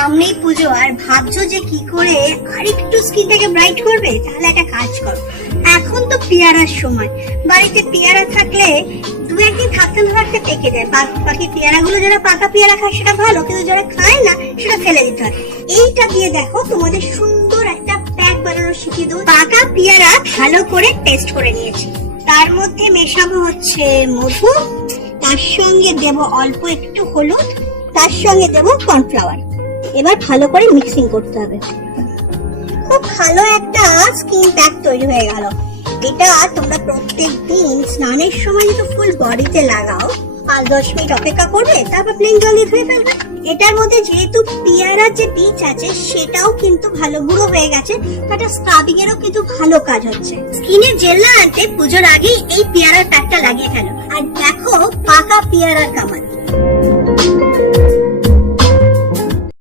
সামনেই পুজো, আর ভাবছ যে কি করে আরেকটু স্কিনটাকে ব্রাইট করবে? তাহলে একটা কাজ করো। এখন তো পেয়ারার সময়। বাড়িতে পেয়ারা থাকলে দু একদিন থাকতে না থাকতে পেকে যায়। বাকি পেয়ারাগুলো যারা পাকা পেয়ারা খায়, সেটা ভালো, কিন্তু যারা খায় না, সেটা ফেলে দিতে হয়। এইটা দিয়ে দেখো, তোমাদের সুন্দর একটা প্যাক বানানো শিখিয়ে দেবো। পাকা পেয়ারা ভালো করে টেস্ট করে নিয়েছি। তার মধ্যে মেশাবো হচ্ছে মধু, তার সঙ্গে দেব অল্প একটু হলুদ, তার সঙ্গে দেব কর্নফ্লাওয়ার এবার ভালো করে মিক্সিং করতে হবে। খুব ভালো একটা স্কিন প্যাক তৈরি হয়ে গেল। এটা তোমরা প্রত্যেক দিন স্নানের সময় যদি ফুল বডিতে লাগাও। পাঁচ দশ মিনিট অপেক্ষা করবে, তারপর প্লেন জল ধুয়ে ফেলবে। এটার মধ্যে যেহেতু পেয়ারার যে বীজ আছে, সেটাও কিন্তু ভালো গুঁড়ো হয়ে গেছে। তাটা স্ক্রাবিং এরও কিন্তু ভালো কাজ হচ্ছে। স্কিনের জেল আনতে পুজোর আগেই এই পেয়ারার প্যাকটা লাগিয়ে ফেলো। আর দেখো পাকা পেয়ারার কামাল